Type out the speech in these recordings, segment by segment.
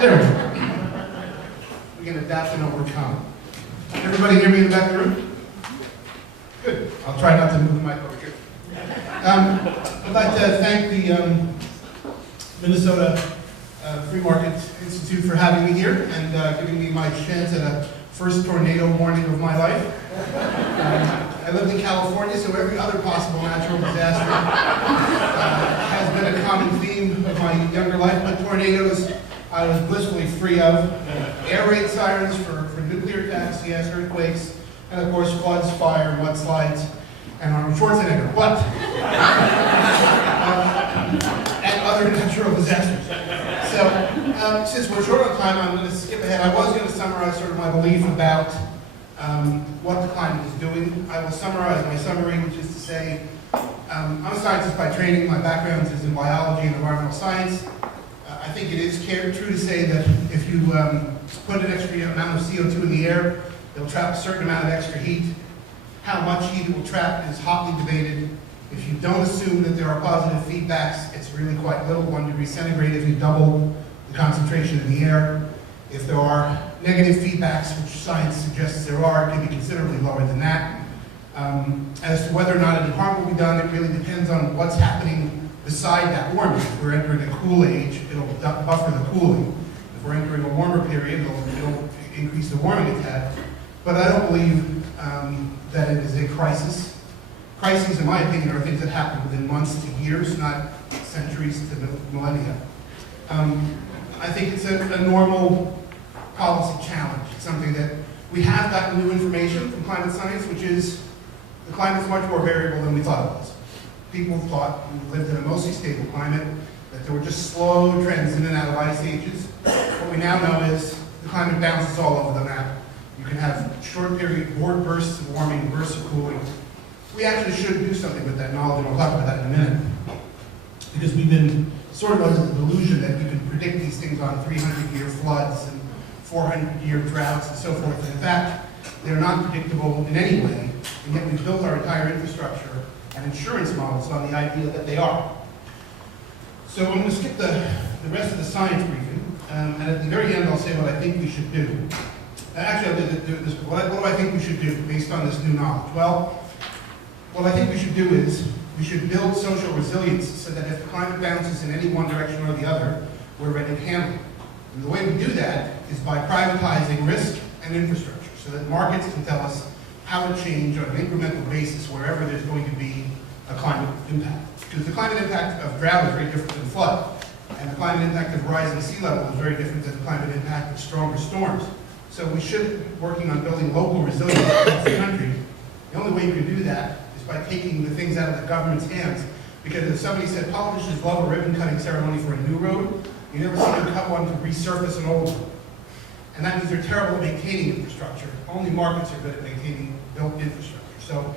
There we go. We can adapt and overcome. Everybody hear me in the back of the room? Good. I'll try not to move the mic over here. I'd like to thank the Minnesota Free Market Institute for having me here and giving me my chance at a first tornado warning of my life. I lived in California, so every other possible natural disaster has been a common theme of my younger life, but tornadoes I was blissfully free of. Air raid sirens for nuclear attacks, yes, earthquakes, and of course floods, fire, mudslides, and Arnold Schwarzenegger. But and other natural disasters. So since we're short on time, I'm going to skip ahead. I was going to summarize sort of my belief about what the climate is doing. I will summarize my summary, which is to say, I'm a scientist by training. My background is in biology and environmental science. I think it is true to say that if you put an extra amount of CO2 in the air, it'll trap a certain amount of extra heat. How much heat it will trap is hotly debated. If you don't assume that there are positive feedbacks, it's really quite little, 1 degree centigrade if you double the concentration in the air. If there are negative feedbacks, which science suggests there are, it can be considerably lower than that. As to whether or not any harm will be done, it really depends on what's happening beside that warming. If we're entering a cool age, it'll buffer the cooling. If we're entering a warmer period, it'll increase the warming a tad. But I don't believe that it is a crisis. Crises, in my opinion, are things that happen within months to years, not centuries to millennia. I think it's a normal policy challenge. It's something that we have gotten new information from climate science, which is the climate is much more variable than we thought it was. People thought we lived in a mostly stable climate, that there were just slow trends in and out of ice ages. What we now know is the climate bounces all over the map. You can have short period bursts of warming, bursts of cooling. We actually should do something with that knowledge, and I'll talk about that in a minute. Because we've been sort of under the delusion that you can predict these things on 300-year floods and 400-year droughts and so forth. And in fact, they're not predictable in any way, and yet we've built our entire infrastructure and insurance models on the idea that they are. So I'm going to skip the rest of the science briefing, and at the very end I'll say what I think we should do. Actually, I'll do this. What do I think we should do based on this new knowledge? Well, what I think we should do is we should build social resilience so that if the climate bounces in any one direction or the other, we're ready to handle it. And the way we do that is by privatizing risk and infrastructure so that markets can tell us how to change on an incremental basis wherever there's going to be a climate impact. Because the climate impact of drought is very different than flood, and the climate impact of rising sea level is very different than the climate impact of stronger storms. So we should be working on building local resilience across the country. The only way you can do that is by taking the things out of the government's hands. Because if somebody said politicians love a ribbon cutting ceremony for a new road, you never see them cut one to resurface an old one. And that means they're terrible at maintaining infrastructure. Only markets are good at maintaining built infrastructure. So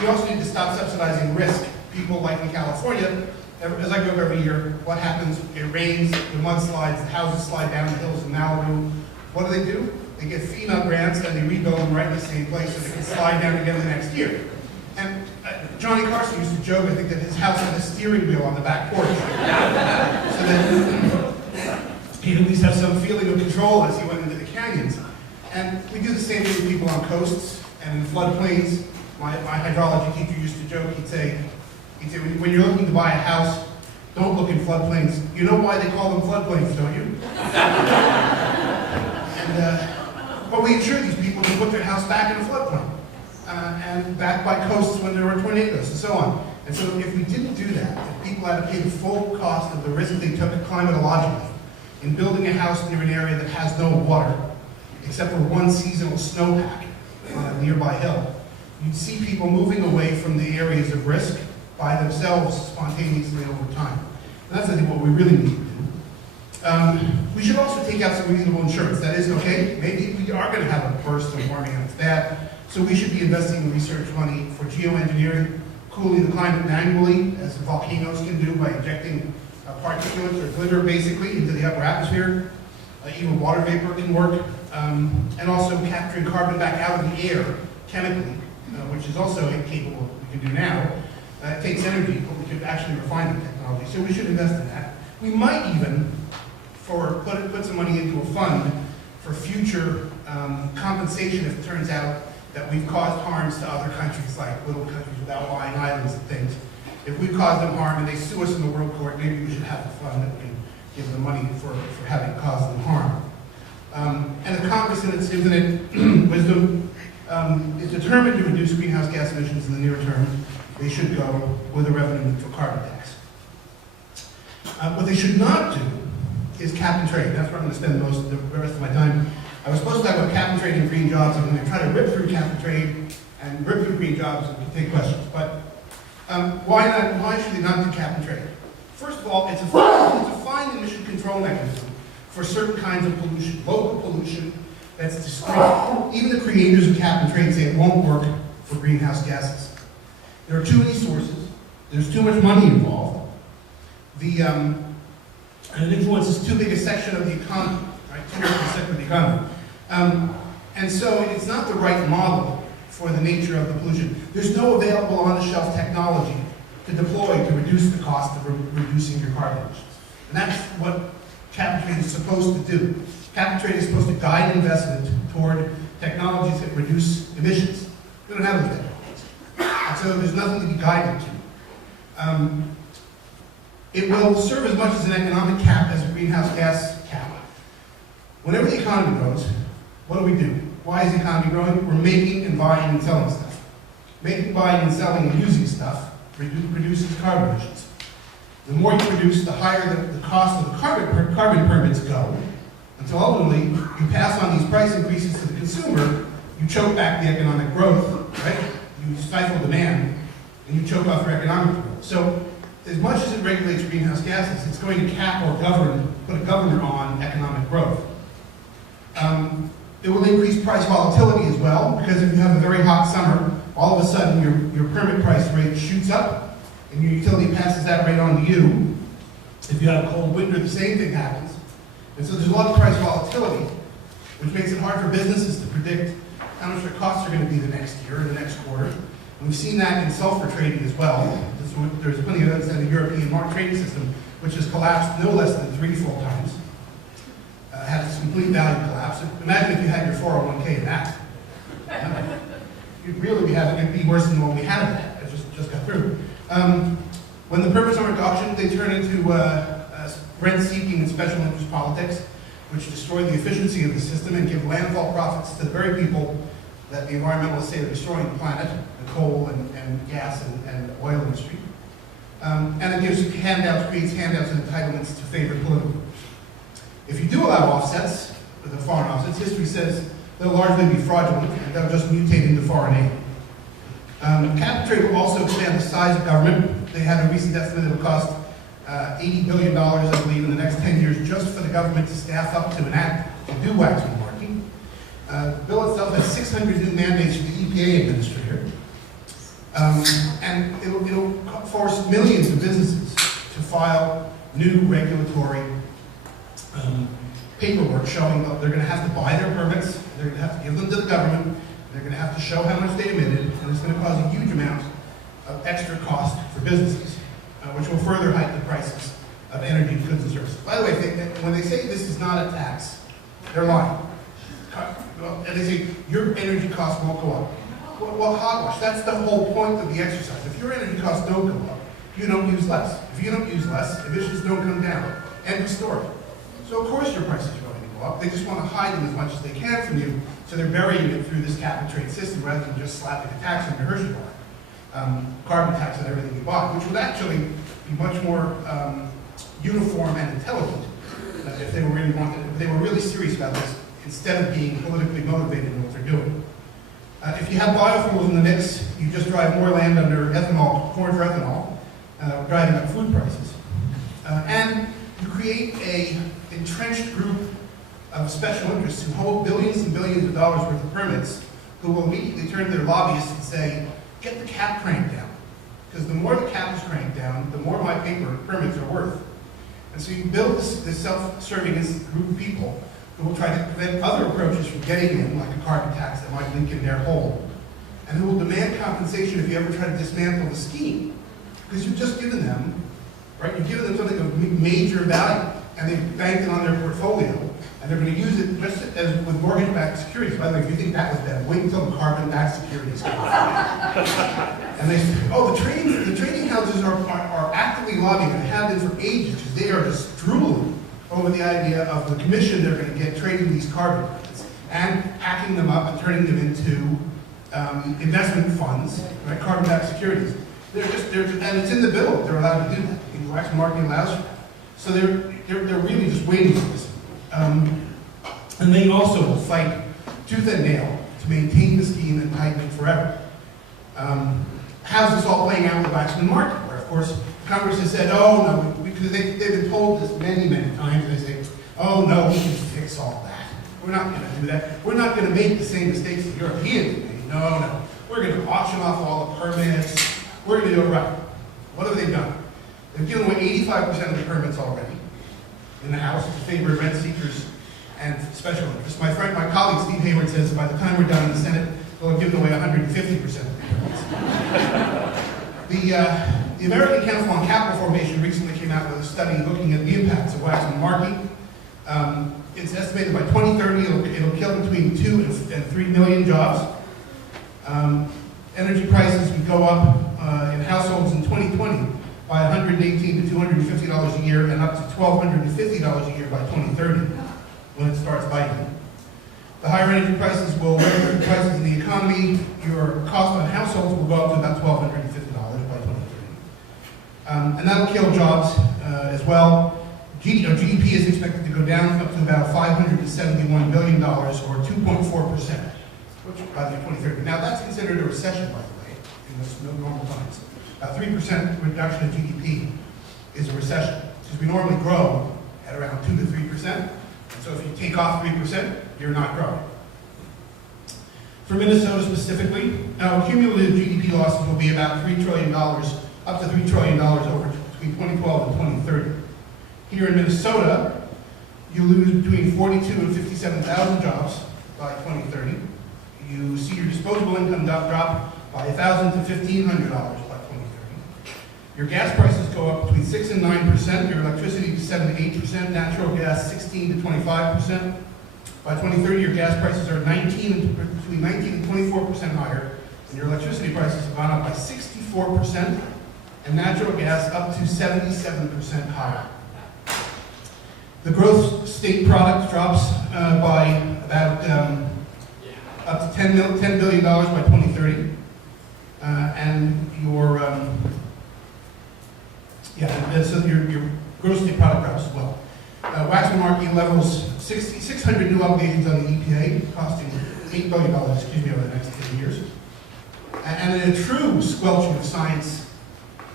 we also need to stop subsidizing risk. People like in California, as I go every year, what happens? It rains, the mudslides, the houses slide down the hills in Malibu. What do? They get FEMA grants and they rebuild them right in the same place so they can slide down again the next year. And Johnny Carson used to joke, I think, that his house had a steering wheel on the back porch. So that he'd at least have some feeling of control as he went into the canyons. And we do the same thing with people on coasts and in floodplains. My hydrology teacher used to joke, he'd say, when you're looking to buy a house, don't look in floodplains. You know why they call them floodplains, don't you? But we insure these people to put their house back in a floodplain. And back by coasts when there were tornadoes and so on. And so if we didn't do that, if people had to pay the full cost of the risk they took climatologically in building a house near an area that has no water, except for one seasonal snowpack on a nearby hill, you'd see people moving away from the areas of risk by themselves spontaneously over time. And that's, I think, what we really need to do. We should also take out some reasonable insurance. That is, okay, maybe we are going to have a burst of warming and it's bad, so we should be investing in research money for geoengineering, cooling the climate manually, as volcanoes can do by injecting particulates or glitter basically into the upper atmosphere. Even water vapor can work, and also capturing carbon back out of the air chemically, which is also incapable, we can do now. It takes energy, but we could actually refine the technology, so we should invest in that. We might even put some money into a fund for future compensation if it turns out that we've caused harms to other countries, like little countries with outlying islands and things. If we've caused them harm and they sue us in the World Court, maybe we should have a fund that we can give them money for having caused them harm. And the Congress, in its infinite wisdom, is determined to reduce greenhouse gas emissions in the near term. They should go with a revenue-neutral carbon tax. What they should not do is cap and trade. That's where I'm going to spend the rest of my time. I was supposed to talk about cap and trade and green jobs. I'm going to try to rip through cap and trade and rip through green jobs and take questions. But why should they not do cap and trade? First of all, it's a fine emission control mechanism for certain kinds of pollution, local pollution that's discrete. Even the creators of cap and trade say it won't work for greenhouse gases. There are too many sources. There's too much money involved. And it influences too big a section of the economy, right? Too big a section of the economy. And so it's not the right model for the nature of the pollution. There's no available on-the-shelf technology to deploy to reduce the cost of reducing your carbon emissions. And that's what cap and trade is supposed to do. Cap and trade is supposed to guide investment toward technologies that reduce emissions. We don't have those technologies. And so there's nothing to be guided to. It will serve as much as an economic cap as a greenhouse gas cap. Whenever the economy grows, what do? Why is the economy growing? We're making and buying and selling stuff. Making, buying, and selling and using stuff reduces carbon emissions. The more you produce, the higher the cost of the carbon permits go, until ultimately you pass on these price increases to the consumer, you choke back the economic growth, right? You stifle demand, and you choke off your economic growth. So, as much as it regulates greenhouse gases, it's going to cap or put a governor on economic growth. It will increase price volatility as well, because if you have a very hot summer, all of a sudden your permit price rate shoots up, and your utility passes that rate on to you. If you have a cold winter, the same thing happens. And so there's a lot of price volatility, which makes it hard for businesses to predict how much their costs are going to be the next year or the next quarter. And we've seen that in sulfur trading as well. There's plenty of evidence in the European market trading system, which has collapsed no less than 3 full times. Had this complete value collapse. Imagine if you had your 401k in that. You'd really be having it be worse than what we had that. It just got through. When the permits aren't auctioned, they turn into rent-seeking and special interest politics, which destroy the efficiency of the system and give landfall profits to the very people that the environmentalists say are destroying the planet, the coal and gas and oil industry. And it gives handouts, creates handouts and entitlements to favored political groups. If you do allow offsets, the foreign offsets, history says they'll largely be fraudulent and they'll just mutate into foreign aid. Cap and trade will also expand the size of government. They had a recent estimate that will cost $80 billion, I believe, in the next 10 years just for the government to staff up to enact to do waxman marking. The bill itself has 600 new mandates for the EPA administrator. And it'll force millions of businesses to file new regulatory paperwork showing that they're going to have to buy their permits, they're going to have to give them to the government, they're going to have to show how much they emitted, and it's going to cause a huge amount of extra cost for businesses, which will further hike the prices of energy, goods, and services. By the way, when they say this is not a tax, they're lying. And they say your energy costs won't go up. Well, hogwash. That's the whole point of the exercise. If your energy costs don't go up, you don't use less. If you don't use less, emissions don't come down. End of story. So of course your prices are going to go up. They just want to hide them as much as they can from you, so they're burying it through this cap and trade system rather than just slapping a tax on your Hershey bar. Carbon tax on everything you buy, which would actually be much more uniform and intelligent if they were really serious about this, instead of being politically motivated in what they're doing. If you have biofuels in the mix, you just drive more land under ethanol, corn for ethanol, driving up food prices. And you create an entrenched group of special interests who hold billions and billions of dollars worth of permits, who will immediately turn to their lobbyists and say, get the cap cranked down. Because the more the cap is cranked down, the more my permits are worth. And so you build this self-serving group of people who will try to prevent other approaches from getting in, like a carbon tax that might link in their hole, and who will demand compensation if you ever try to dismantle the scheme. Because you've just given them, right? You've given them something of major value, and they banked it on their portfolio, and they're going to use it just as with mortgage-backed securities. By the way, if you think that was bad, wait until the carbon-backed securities come out. And they say, oh, the trading houses are actively lobbying and have been for ages because they are just drooling over the idea of the commission they're going to get trading these carbon credits and packing them up and turning them into investment funds, right? Carbon-backed securities. And it's in the bill. They're allowed to do that. The wax market allows for that. So they're really just waiting for this. And they also will fight tooth and nail to maintain the scheme and tighten it forever. How's this all playing out with the Waxman market? Where, of course, Congress has said, oh, no, because they've been told this many, many times. They say, oh, no, we can fix all that. We're not going to do that. We're not going to make the same mistakes the Europeans made. No. We're going to auction off all the permits. We're going to do it right. What have they done? They've given away 85% of the permits already in the House in favor of rent seekers and special interests. My colleague Steve Hayward says by the time we're done in the Senate, they'll have given away 150% of the permits. The American Council on Capital Formation recently came out with a study looking at the impacts of Waxman marking. It's estimated by 2030 it'll kill between 2 and 3 million jobs. Energy prices would go up in households in 2020 by $118 to $250 a year and up to $1,250 a year by 2030 when it starts biting. The higher energy prices will raise prices in the economy. Your cost on households will go up to about $1,250 by 2030. And that'll kill jobs as well. GDP is expected to go down up to about $571 billion or 2.4%. Which, by the 2030. Now, that's considered a recession, by the way, in this normal times. A 3% reduction in GDP is a recession, because we normally grow at around 2 to 3%. And so if you take off 3%, you're not growing. For Minnesota specifically, now cumulative GDP losses will be about $3 trillion, up to $3 trillion over between 2012 and 2030. Here in Minnesota, you lose between 42 and 57,000 jobs by 2030. You see your disposable income drop by $1,000 to $1,500 by 2030. Your gas prices go up between 6 and 9%, your electricity to 7 to 8%, natural gas 16 to 25%. By 2030, your gas prices are between 19 and 24% higher, and your electricity prices have gone up by 64%, and natural gas up to 77% higher. The gross state product drops by about up to $10 billion by 2030, and so your gross state product drops as well. Waxman marking levels 600 new obligations on the EPA, costing $8 billion, over the next 10 years. And in a true squelching of science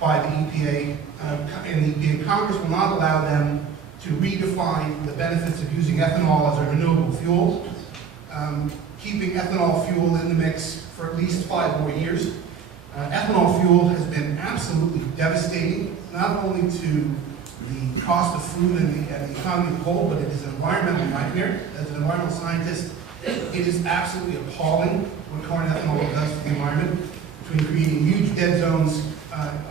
by the EPA, Congress will not allow them to redefine the benefits of using ethanol as a renewable fuel. Keeping ethanol fuel in the mix for at least 5 more years. Ethanol fuel has been absolutely devastating, not only to the cost of food and the economy as a whole, but it is an environmental nightmare. As an environmental scientist, it is absolutely appalling what corn ethanol does to the environment, between creating huge dead zones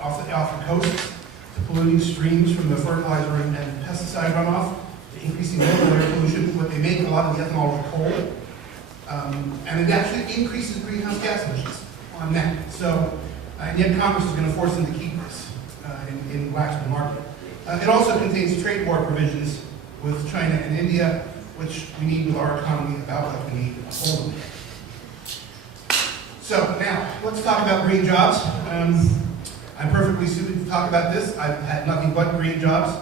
off the coasts, to polluting streams from the fertilizer and pesticide runoff, to increasing local air pollution. What they make a lot of the ethanol with coal. And it actually increases greenhouse gas emissions on net. So, and yet Congress is going to force them to keep this in Waxman market. It also contains trade war provisions with China and India, which we need with our economy about like we need a whole. So now, let's talk about green jobs. I'm perfectly suited to talk about this. I've had nothing but green jobs.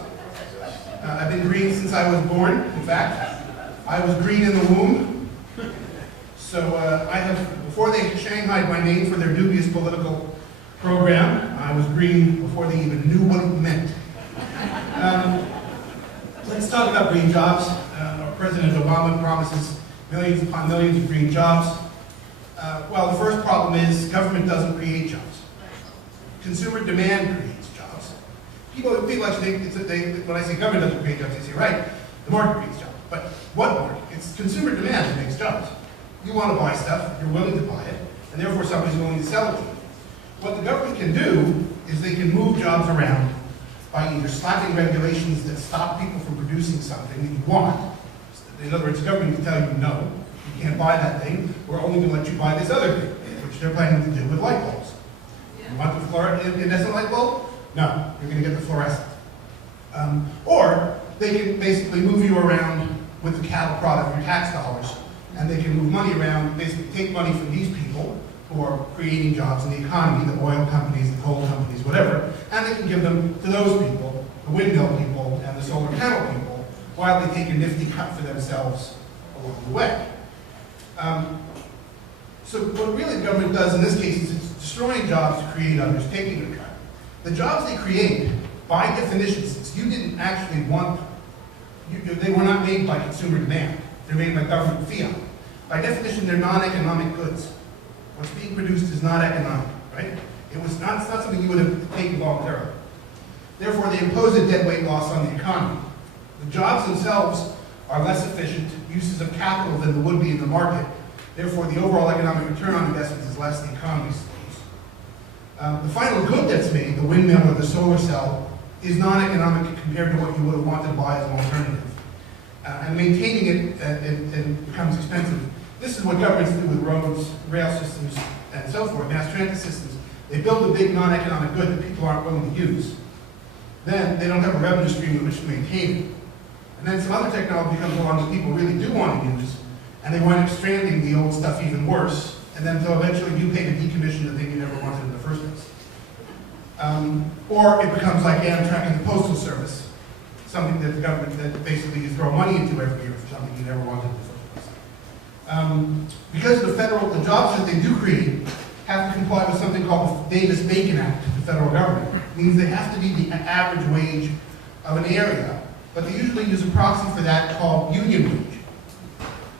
I've been green since I was born. In fact, I was green in the womb. So before they shanghaied my name for their dubious political program, I was green before they even knew what it meant. Let's talk about green jobs. President Obama promises millions upon millions of green jobs. Well, the first problem is government doesn't create jobs. Consumer demand creates jobs. People actually think, when I say government doesn't create jobs, they say, right, the market creates jobs. But what market? It's consumer demand that makes jobs. You want to buy stuff, you're willing to buy it, and therefore somebody's willing to sell it to you. What the government can do is they can move jobs around by either slapping regulations that stop people from producing something that you want. In other words, the government can tell you no, you can't buy that thing, we're only going to let you buy this other thing, which they're planning to do with light bulbs. You want the incandescent light bulb? No, you're going to get the fluorescent. Or they can basically move you around with the cattle prod of your tax dollars, and they can move money around, basically take money from these people who are creating jobs in the economy, the oil companies, the coal companies, whatever, and they can give them to those people, the windmill people and the solar panel people, while they take a nifty cut for themselves along the way. So what really the government does in this case is it's destroying jobs to create others, taking a cut. The jobs they create, by definition, since you didn't actually want them, they were not made by consumer demand. They're made by government fiat. By definition, they're non-economic goods. What's being produced is not economic, right? It's not something you would have taken voluntarily. Therefore, they impose a deadweight loss on the economy. The jobs themselves are less efficient uses of capital than would be in the market. Therefore, the overall economic return on investments is less, the economy slows. The final good that's made, the windmill or the solar cell, is non-economic compared to what you would have wanted to buy as an alternative. And maintaining it becomes expensive. This is what governments do with roads, rail systems, and so forth, mass transit systems. They build a big non-economic good that people aren't willing to use. Then they don't have a revenue stream in which to maintain it. And then some other technology comes along that people really do want to use, and they wind up stranding the old stuff even worse, and then so eventually you pay to decommission the thing you never wanted in the first place. Or it becomes like Amtrak and the Postal Service, something that the government, that basically you throw money into every year for something you never wanted in the first place. Because of the jobs that they do create have to comply with something called the Davis-Bacon Act of the federal government. It means they have to be the average wage of an area, but they usually use a proxy for that called union wage.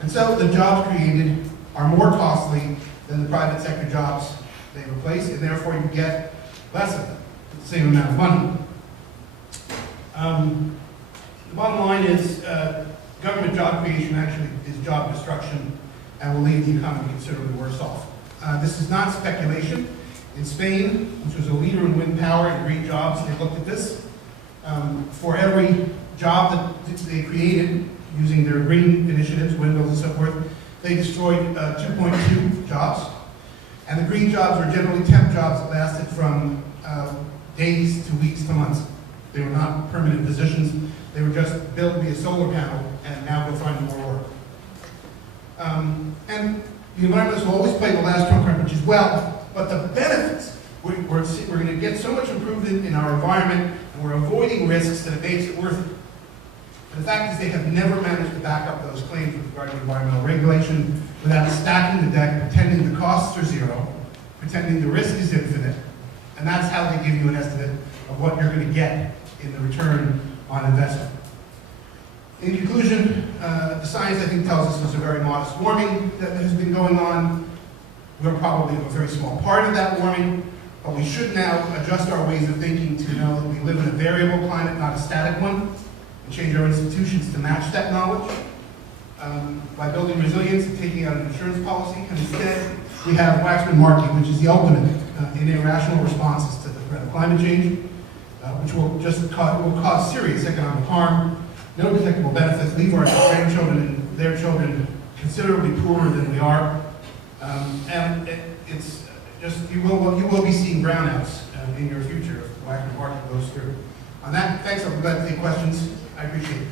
And so the jobs created are more costly than the private sector jobs they replace, and therefore you get less of them, for the same amount of money. The bottom line is government job creation actually is job destruction and will leave the economy considerably worse off. This is not speculation. In Spain, which was a leader in wind power and green jobs, they looked at this. For every job that they created using their green initiatives, windmills and so forth, they destroyed 2.2 jobs. And the green jobs were generally temp jobs that lasted from days to weeks to months. They were not permanent positions. They were just built to be a solar panel, and now go find more work. And the environmentalists will always play the last trump card, which is, well, but the benefits, we're going to get so much improvement in our environment, and we're avoiding risks that it makes it worth it. And the fact is they have never managed to back up those claims with regard to environmental regulation without stacking the deck, pretending the costs are zero, pretending the risk is infinite, and that's how they give you an estimate of what you're going to get in the return on investment. In conclusion, the science, I think, tells us there's a very modest warming that has been going on. We're probably a very small part of that warming, but we should now adjust our ways of thinking to know that we live in a variable climate, not a static one, and change our institutions to match that knowledge. By building resilience and taking out an insurance policy, and instead we have Waxman Markey, which is the ultimate in irrational responses to the threat of climate change, which will cause serious economic harm, no detectable benefits, leave our grandchildren and their children considerably poorer than we are, and it's just you will be seeing brownouts in your future if Waxman Markey goes through. On that, thanks. I'm glad to take questions. I appreciate it.